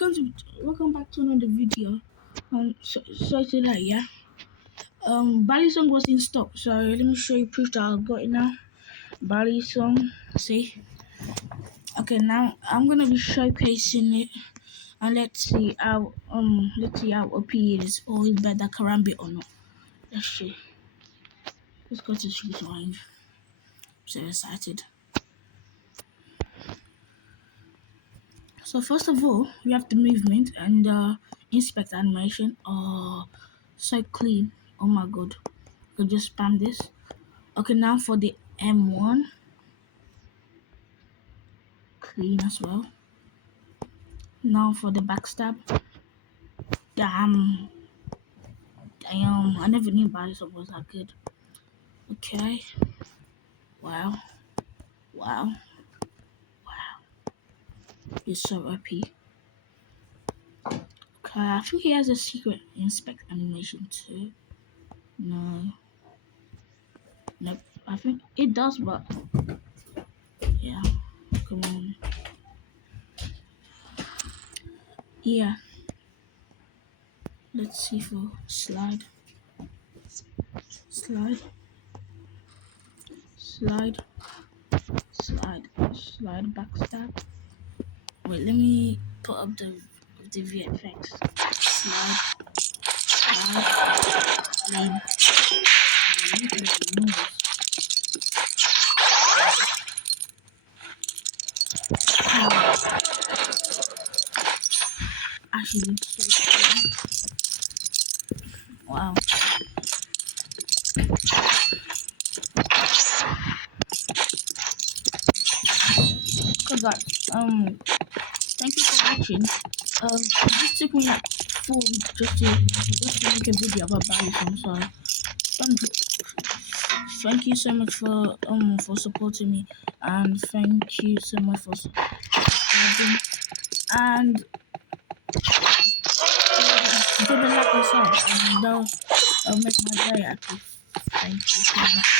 Welcome back to another video. So today, yeah. Balisong was in stock, so let me show you proof that I got it now. Balisong, see. Okay, now I'm gonna be showcasing it, and let's see how OP it is, or it's better Karambi or not. Let's see. Let's go to the street line. So excited. So first of all, we have the movement and inspect animation. Oh, so clean. Oh my god. I could just spam this. Okay, now for the M1, clean as well. Now for the backstab. Damn. Damn. I never knew Balisong was that good. Okay. Wow. Wow. He's so OP. Okay, I think he has a secret inspect animation too. No. Nope. I think it does, but yeah. Come on. Yeah. Let's see for slide. Slide. Slide. Slide. Slide backstab. Wait, let me put up the VFX. Slide. Slide. Lean. Actually, so cool. Wow. So guys, thank you for watching. It just took me full week just to make a video about Balisong. So thank you so much for supporting me, and thank you so much for subscribing, and give a like and sub, and that'll make my day happy. Thank you so much.